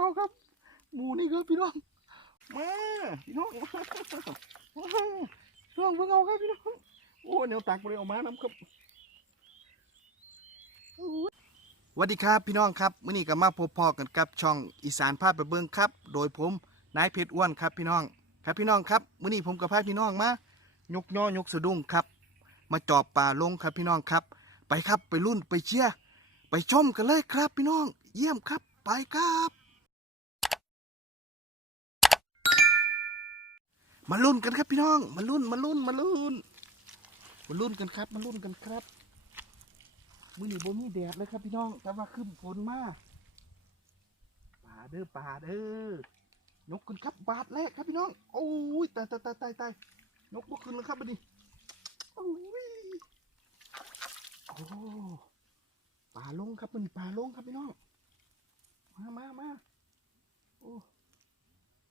เอาครับ หมูนี่ครับพี่น้องมาพี่น้องพี่น้องเพิ่งเอาครับพี่น้องโอ้แนวตักบริเอามาน้ำครับสวัสดีครับพี่น้องครับมื้อนี้ก็มาพบพอกันกับช่องอีสานภาพไปเบิ่งครับ โดยผมนายเพชรอ้วนครับพี่น้อง ครับพี่น้องครับมื้อนี้ผมกับพาพี่น้องมายกย่อยกสะดุ้งครับ มาจอบป่าลงครับพี่น้องครับ ไปครับไปรุ่นไปเชียร์ไปชมกันเลยครับพี่น้อง เยี่ยมครับไปครับ มาลุ้นกันครับพี่น้อง มาลุ้นมาลุ้นมาลุ้นมาลุ้นกันครับ มาลุ้นกันครับมื้อนี้บ่มีแดดเลยครับพี่น้อง แต่ว่าขึ้นฝนมาป่าเด้อป่าเด้อยกขึ้นครับบาทแรกครับพี่น้อง โอ้ยตายตายตายตายตายยกบ่ขึ้นแล้วครับบัดนี้โอ้ยโอ้ป่าลงครับมันป่าลงครับพี่น้อง มามามาโอ้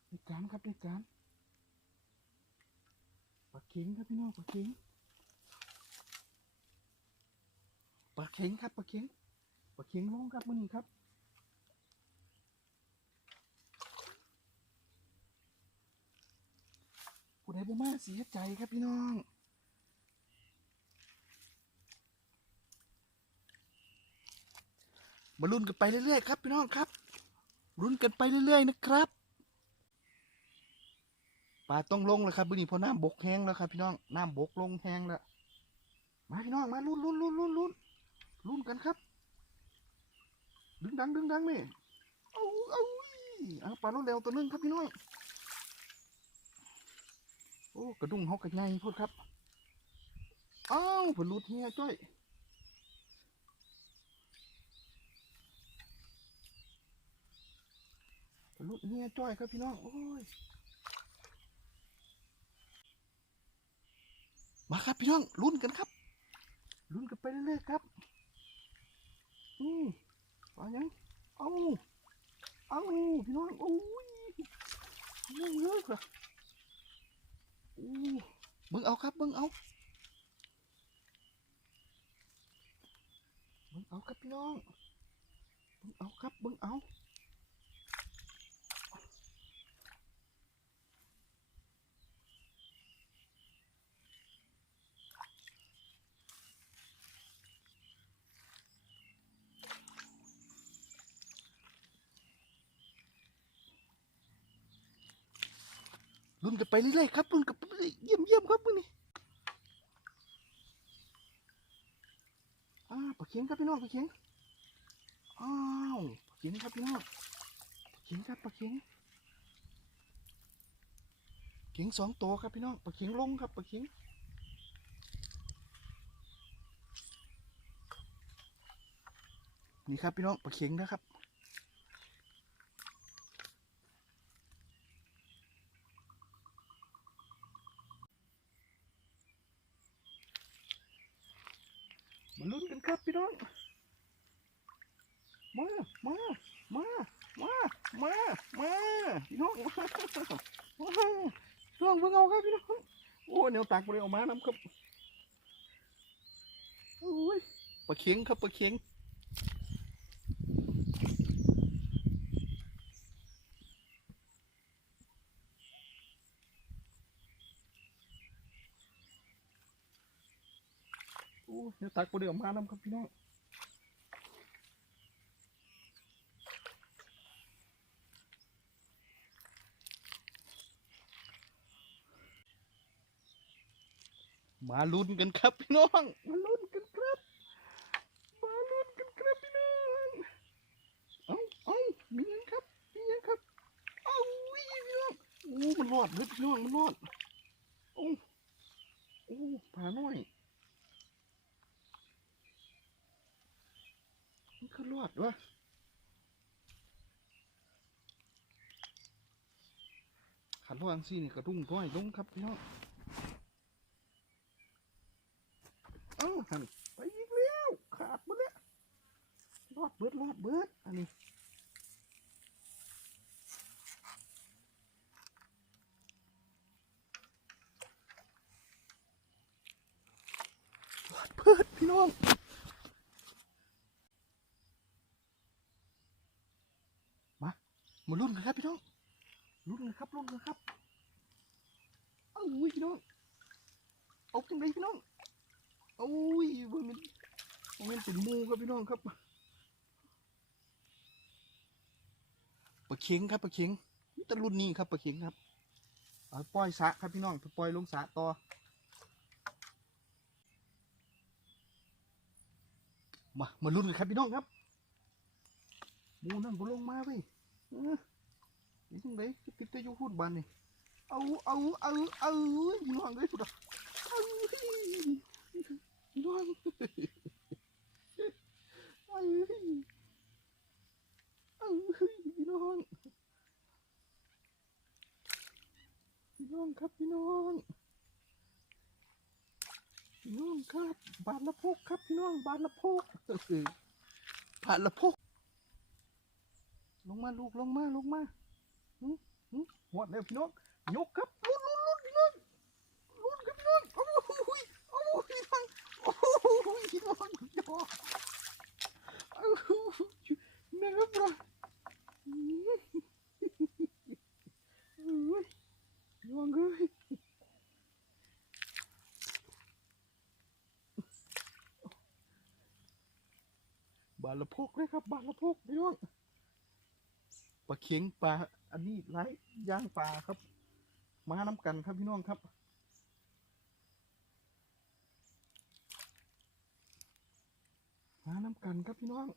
ในการครับในการ ลาเข็งครับพี่น้องปลาเข็งปลาเข็งครับปลาเข็งปลาเข็งลงครับมือนี้ครับผู้ใดบ่มาเสียใจครับพี่น้องมาลุ้นกันไปเรื่อยๆครับพี่น้องครับลุ้นกันไปเรื่อยๆนะครับ ปลาต้องลงแล้วครับบื้อนี้เพอน้ำบกแห้งแล้วครับ พี่น้องน้ำบกลงแห้งแล้วมาพี่น้องมาลุ้นลุ้นลุ้นลุ้นลุ้นลุ้นกันครับ ดึงดังดึงดังนี่เอาเอาเอาปลาลุ้นเร็วตัวนึงครับพี่น้องโอ้กระดุงเขากระไงโทษครับอ้าวผลลุดเฮียจ้อยผลลุดเฮียจ้อยครับพี่น้องโอ้ย มาครับพี่น้องลุ้นกันครับลุ้นกันไปเรื่อยๆครับ อืมเอายังเอาเอาพี่น้องโอ้ยเยอะเยอะครับอู้เบิ่งเอาครับเบิ่งเอาเบิ่งเอาครับพี่น้องเบิ่งเอาครับเบิ่งเอา ลุ้นกันไปเรื่อยๆครับลุ้นกันไปเรื่อยเยี่ยมเยี่ยมครับมื้อนี้อ่าปลาเข็งครับพี่น้องปลาเข็งอ้าวปลาเข็งครับพี่น้องปลาเข็งครับปลาเข็งเข็งสองตัวครับพี่น้องปลาเข็งลงครับปลาเข็งนี่ครับพี่น้องปลาเข็งนะครับ มาลุ้นกันครับพี่น้อง มา มา มา มา มา มาพี่น้องมามาพี่น้องเพิ่งเอาครับพี่น้อง โอ้แนวตักบริเอามาน้ำครับโอ้ยปลาเค็งครับปลาเค็ง โอ้แนวตักบริเอามาน้ำครับพี่น้องมาลุ้นกันครับพี่น้อง มาลุ้นกันครับ มาลุ้นกันครับพี่น้อง เอาเอามียังครับ มียังครับ เอาวิพี่น้องโอ้มันรอดเลยพี่น้อง มันรอด โอ้ โอ้ปลาน้อย มันคือรอ ดวะขันพ่ออังซี่นี่กระดุ้งก้อยลงครับพี่น้องเอ้าหันไปอีกแล้วขาดหมดแล้วรอดเบิดรอดเบิดอันนี้รอดเบิดพี่น้อง มา มาลุ้นกันครับพี่น้องลุ้นกันครับลุ้นกันครับเอ้ยพี่น้องเอาจังไดพี่น้องโอ้ยมันมันมันเป็นหมูครับพี่น้ องครับปลาเข็งครับปลาเข็งนี่แตะรุ่นนี้ครับปลาเข็งครับเอาปล่อยสะครับพี่น้องปล่อยลงสะต่อมามาลุ้นกันครับพี่น้องครับมูนั่นบ่ลงมาเว้ยเออนี่จังไดคือติดแต่อยู่พูดบานนี่เอาเอาเอาเอาพี่น้องเอ้ยพุดอะเอาพี่น้อง อาเอาพี่น้องพี่น้องครับพี่น้องพี่น้องครับ บาทละพกครับพี่น้องบาทละพกบาทละพกลงมาลูกลงมาลงมาหึหึหวดแล้วพี่น้องยกครับลุ้นลุ้นลุ้นพี่น้องลุ้นครับพี่น้องโอ้โหยโอ้โหพี่น้องโอ้โหพี่น้อง พี่น้องโอ้โหแม่ครับเราอืมเอ้ยพี่น้องเอ้ยบาละพกเลยครับ บาละพกพี่น้องปลาเข็งปลาอันนี้ไร้ย่างปลาครับ มาน้ำกันครับพี่น้องครับ มาน้ำกันครับพี่น้อง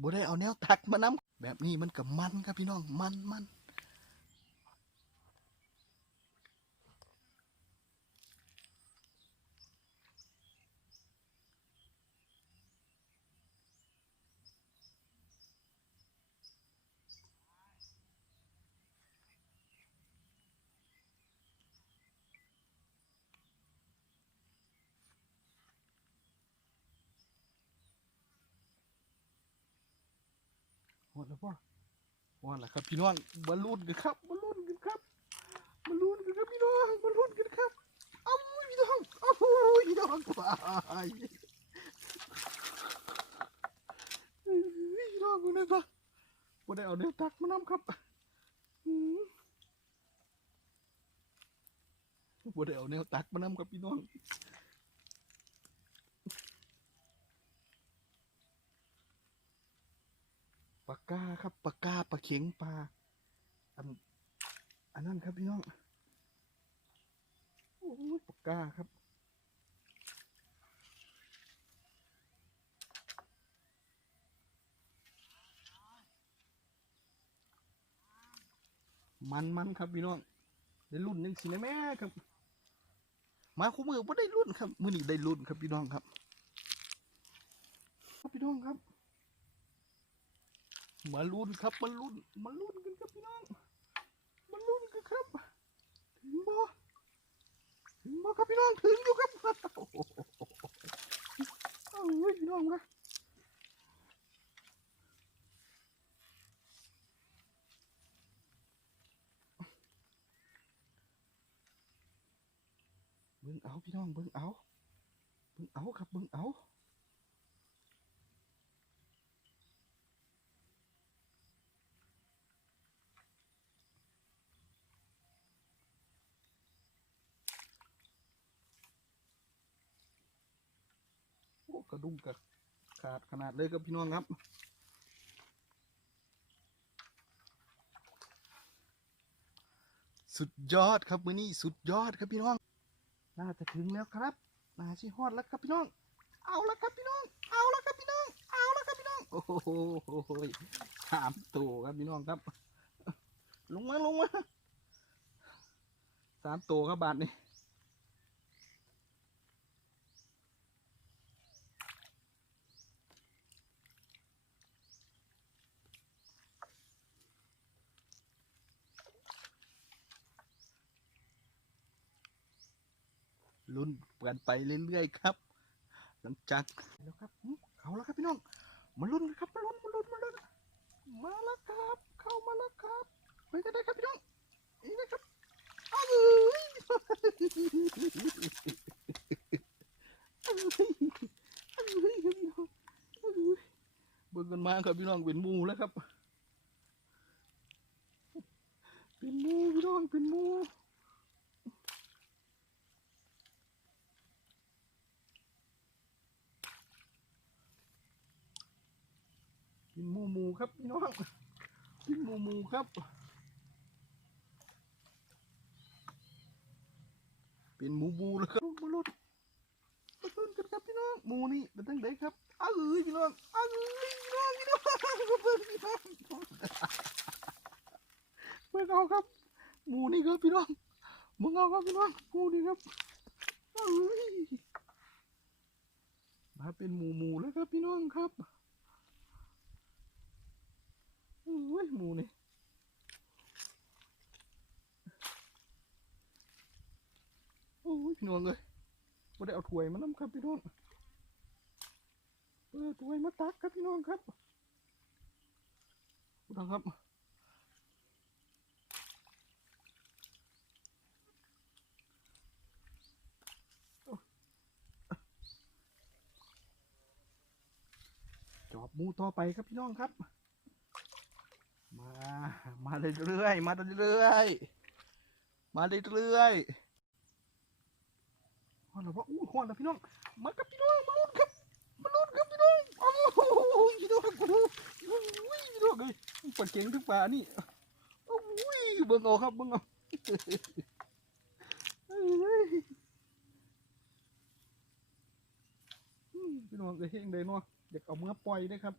บ่ได้เอาแนวตักมาน้ำแบบนี้มันกับมันครับพี่น้องมันมัน แล้วพ่อหมดแล้วครับพี่น้องมาลุ้นกันครับมาลุ้นกันครับมาลุ้นกันครับพี่น้องมาลุ้นกันครับเอาพี่น้องเอาพี่น้องไปพี่น้องคนนี้ปะบ่ได้เอาเนื้อตักมานำครับอืมบ่ได้เอาแนวตักมานำครับพี่น้อง ปา กกาครับปลากาปลาเข็งปลาอันอันนั้นครับพี่น้องโอ้ยปากกาครับมันมันครับพี่น้องได้รุ่นหนึ่งสินะแม่ครับ มาคู่มือว่าได้รุ่นครับมือนี้ได้รุ่นครับพี่น้องครับ ครับพี่น้องครับ มาลุ้นครับมาลุ้นมาลุ้นกันครับพี่น้องมาลุ้นกันครับถึงบ่ถึงบ่ครับพี่น้องถึงอยู่ครับโอ้โหเอาพี่น้องครับเบิ่งเอาพี่น้องเบิ่งเอาเบิ่งเอาครับเบิ่งเอา โอ้กระ ดุมกระขาดขนาดเลยครับพี่น้องครับสุดยอดครับมือนี้สุดยอดครับพี่น้อง น่าจะถึงแล้วครับน่าชิฮอดแล้วครับพี่น้อง เอาละครับพี่น้อง เอาละครับพี่น้อง เอาละครับพี่น้อง โอ้โหสามตัวครับพี่น้องครับ ลงมาลงมาสามตัวครับบาทนี่ กันไปเรื่อยๆครับ หลังจากแล้วครับเขาแล้วครับพี่น้องมาลุ้นครับมาลุ้นมาลุ้นมาลุ้นมาแล้วครับ เข้ามาแล้วครับไปกันได้ครับพี่น้องนี่นะครับอ้าวเบิ่งกันมาครับพี่น้องเป็นมูแล้วครับ เป็นมูพี่น้องเป็นมู หมูหมูครับพี่น้องกินหมูหมูครับ เป็นหมูหมูแล้วครับมาลุ้นมาลุ้นกันครับพี่น้องหมูนี่เป็นตั้งไหนครับอ้าวเอ้ยพี่น้องอ้าวเอ้ยพี่น้องพี่น้องเพิ่งพี่น้องเพิ่งเอาครับหมูนี่ครับพี่น้องมึงเอาครับพี่น้องหมูนี่ครับอ้าวเอ้ยมาเป็นหมูหมูแล้วครับพี่น้องครับโอ้ยหมูนี่ โอ้ย พี่น้องเลยไม่ได้เอาถ้วยมานำครับพี่น้องเออถ้วยมาตักครับพี่น้องครับพี่น้องครับจอบมูต่อไปครับพี่น้องครับ มา มาเรื่อยๆ มาเรื่อยๆ มาเรื่อยๆ ฮอนแล้วว่าอู้ฮอนแล้วพี่น้องมากับพี่น้องมาลุ้นครับมาลุ้นครับพี่น้องโอ้โหพี่น้องโอ้โหอุ้ยพี่น้องเลยปวดเก่งทุกป่านี่โอ้ยเบิ่งเอาครับเบิ่งเอาพี่น้องเลยเฮงเลยเนาะอยากเอาเมือปล่อยได้ครับ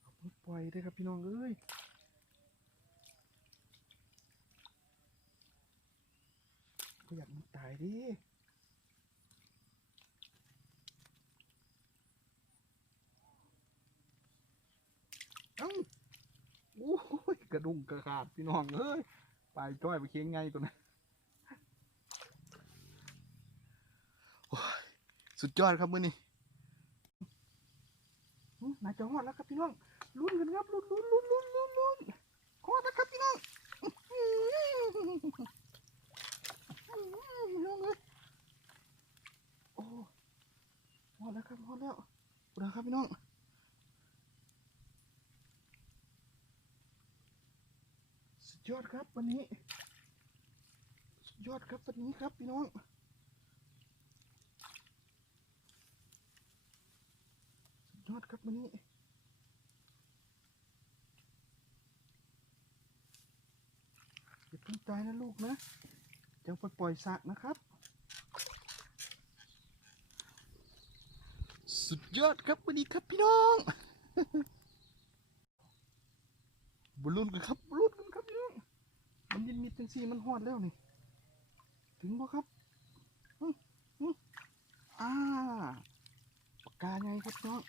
เอาเมือปล่อยได้ครับพี่น้องเอ้ย ก็อยากมันตายดิเอ้าโอ้ยกระดุงกระขาดพี่น้องเอ้ยไปจ้อยไปเคียงไงตัวนั้นสุดยอดครับมือนี่อื้อนาจะหอดแล้วครับพี่น้องลุ้นกันครับลุ้นลุ้นลุ้นลุ้นลุ้นลุ้นหอดแล้วครับพี่น้อง น้องเลยโอ้พอแล้วครับพอแล้วพอแล้วครับพี่น้องสุดยอดครับวันนี้ สุดยอดครับวันนี้ครับพี่น้องสุดยอดครับวันนี้อย่าเพิ่งตายนะลูกนะ จะไปปล่อยสระนะครับ สุดยอดครับวันนี้ครับพี่น้องบอลลูนกันครับบอลลูนกันครับพี่น้องมันยินมีจังสี่มันหอดแล้วนี่ ถึงบ่ครับอืมอืมอ่าปากกาไงครับพี่น้อง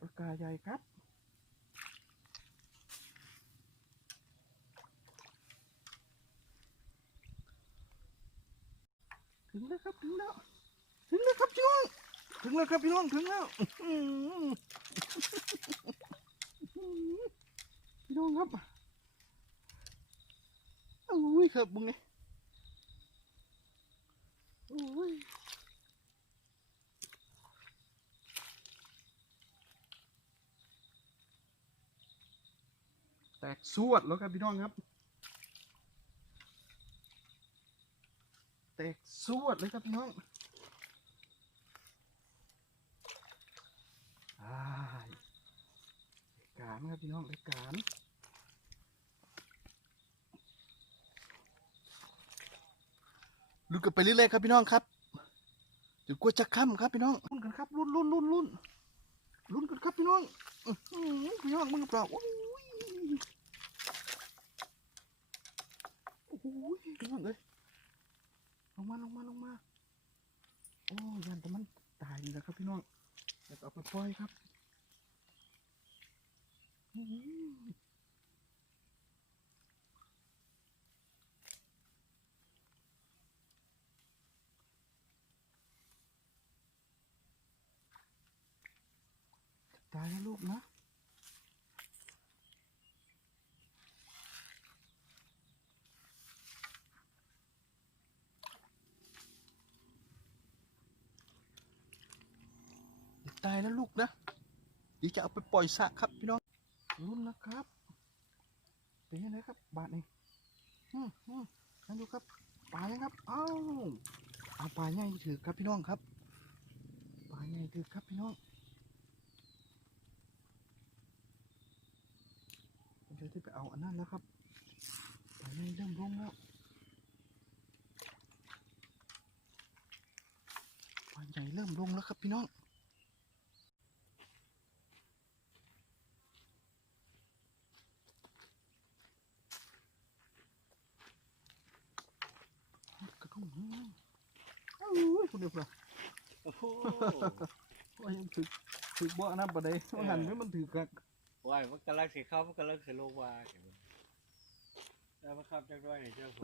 ปากกาใหญ่ครับ ถึงแล้ว ถึงแล้วครับพี่น้อง ถึงแล้วครับพี่น้อง ถึงแล้ว พี่น้องครับโอ้ยครับมึงไงโอ้ยแตกสวดแล้วครับพี่น้องครับ แตกสวดเลยครับพี่น้องอ้การครับพี่น้องรายการลุ้นกันไปเรื่อยๆครับพี่น้องครับจนกว่าจะค่ำครับพี่น้องลุ้นกันครับลุ้นลุ้นลุ้นลุ้นลุ้นกันครับพี่น้องอื้อหือพี่น้องมึงเปล่าโอ้ยโอ้โหพี่น้องเลย ลงมาลงมาลงมาโอ้ยันแต่มันตายนี่แหละครับพี่น้องอยากเอาไปปล่อยครับตายนะลูกนะ แล้วลูกนะเดี๋ยวจะเอาไปปล่อยสระครับพี่น้องรุ่นนะครับ เป็นยังไงครับ บาทนี่อืมอืมนั่นดูครับปลายังครับ เอ้าเอาปลาใหญ่ถือครับพี่น้องครับปลาใหญ่ถือครับพี่น้องผมจะที่ไปเอาอันนั้นแล้วครับปลาใหญ่เริ่มลงแล้วปลาใหญ่เริ่มลงแล้วครับพี่น้อง กระทุ่งโอ้ยคุณ เดียวเปล่าโอ้โหว่ายังถือถือบ่อน้ำปะเดี๋ยวหันไม่มันถือกักว่ายมันกำลังสิเข้ามันกำลังสิลงมาเห็นไหมแล้วมันขับจังด้วยนี่เจ้าผม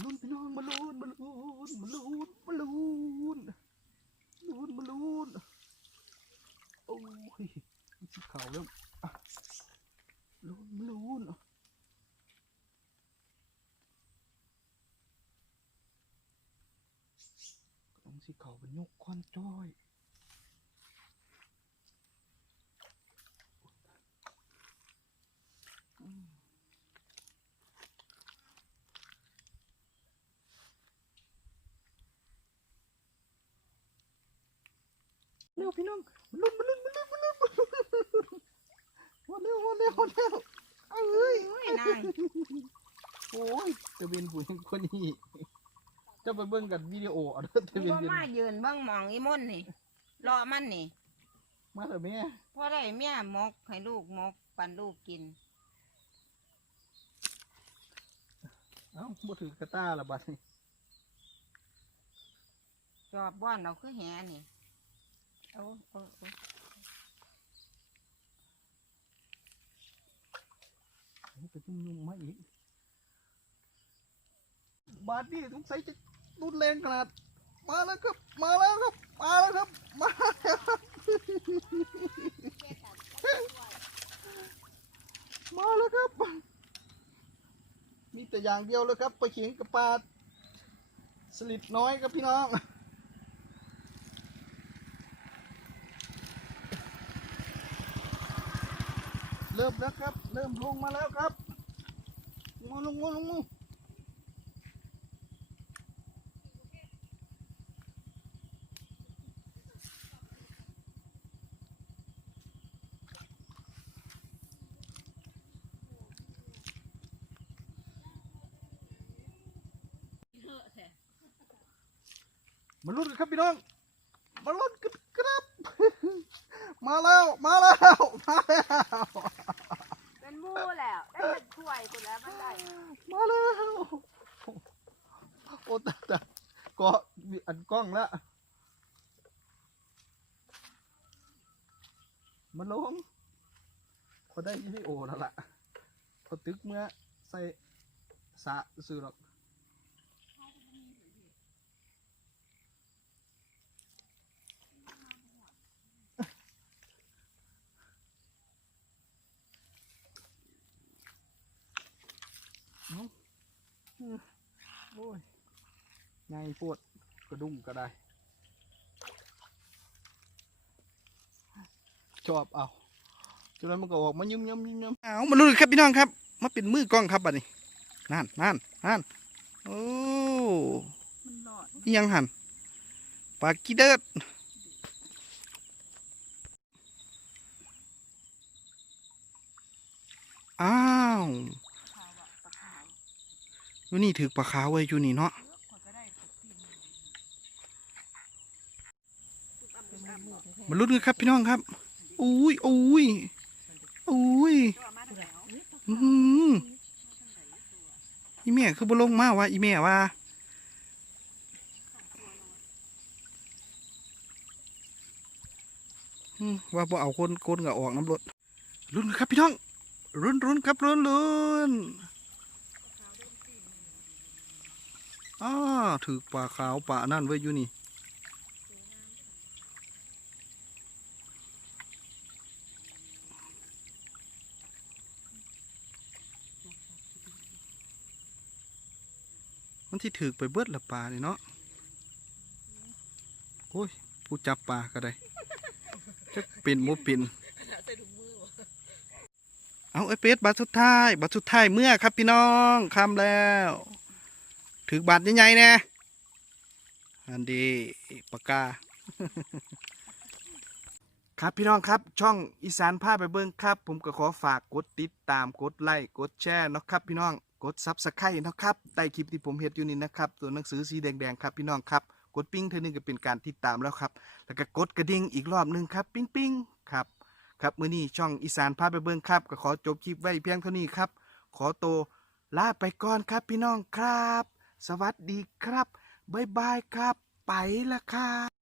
มาลุ้นพี่น้องมาลุ้นมาลุ้นมาลุ้นมาลุ้นลุ้นมาลุ้นโอ้ยมันสิเข่าแล้วอะลุ้นมาลุ้นต้องสิเข่าเป็นยกคอนจ้อยอืม เร็วพี่น้องมันลุ้นมันลุ้นมันลุ้นมันลุ้นมันลุ้นวันเร็ววันเร็ววันเร็วเอ้ยโอ้ยนายโอ้ยจะเป็นผู้หญิงคนนี้จะไปเบิ่งกันวิดีโอเอาเด้อจะนี่เป็นบ่เป็นมายืนเบิ่งหมองอีมนนี่รอมันนี่มาเถอะแม่พอได้เมียหมกให้ลูกหมกปันลูกกิน เอ้าบ่ถือกระต้าละบัดนี้จอบบ้อนเราคือแหนี่ เอาเอาเอานี่ไปยุ่งยุ่งมาอีก บาดนี่สงสัยจะรุนแรงขนาด มาแล้วครับ มาแล้วครับ มาแล้วครับ มาแล้วครับมาแล้วครับ มีแต่อย่างเดียวเลยครับปลาเขียงกับปลาสลิดน้อยครับพี่น้อง ริ่มแล้วครับ เริ่มลงมาแล้วครับลงมาลงมาลงมามาลุ้นกันครับพี่น้อง มาลุ้นกันครับ มาแล้ว มาแล้ว มาแล้ว เป็นหมูแล้ว ได้เป็นถ้วยกูแล้วมันได้ มาแล้วโอ้ตายตายก็มีอันกล้องแล้ว มาลง พอได้วิดีโอแล้วล่ะ พอตึกเมื่อใส่สะซื้อหรอกนาะอืมโอ้ยไงปวดกระดุมก็ได้ ชอบเอาจนนั้นมันก็ออกมายุ่มยุ่มยุ่มยุ่มเอามาลุ้นครับพี่น้องครับ มาเป็นมือกล้องครับบัดนี้นั่นนั่นนั่นโอ้มันหลอดอิหยังหันปลากีเดิดอ้าวอยู่นี่ถือปลาขาวไว้อยู่นี่เนาะมาลุ้นกันครับพี่น้องครับ อุ้ยอุ้ยอุ้ยอืออีแม่คือบ่ลงมาวะอีแม่ว่าว่าบ่เอาคนคนก็ออกน้ำรถลุ้นกันครับพี่น้องรุนรุนครับรุนรุนอ้าถือปลาขาวปลานั่นไว้อยู่นี่ ที่ถือไปเบิดละปลาเนี่เนาะโอ้ยผู้จับปลาก็ได้จะเป็นโมเป็นเอาไอ้เป็ดบัตรสุดท้ายบัตรสุดท้ายเมื่อครับพี่น้องคำแล้ว ถือบัตรใหญ่ๆแน่อันดีปากกา ครับพี่น้องครับช่องอีสานพาไปเบิ้งครับ ผมก็ขอฝากกดติดตามกดไลค์กดแชร์นะครับพี่น้องกดซับสไครต์นะครับใต้คลิปที่ผมเห็นอยู่นี่นะครับตัวหนังสือสีแดงๆครับพี่น้องครับกดปิ้งเท่านึงก็เป็นการติดตามแล้วครับ แล้วก็กดกระดิ่งอีกรอบหนึงครับ ปิ้งปิ้งครับครับมื้อนี้ช่องอีสานพาไปเบิ่งครับก็ขอจบคลิปไว้เพียงเท่านี้ครับ ขอโตลาไปก่อนครับพี่น้องครับ สวัสดีครับบ๊ายบายครับ ไปละครับ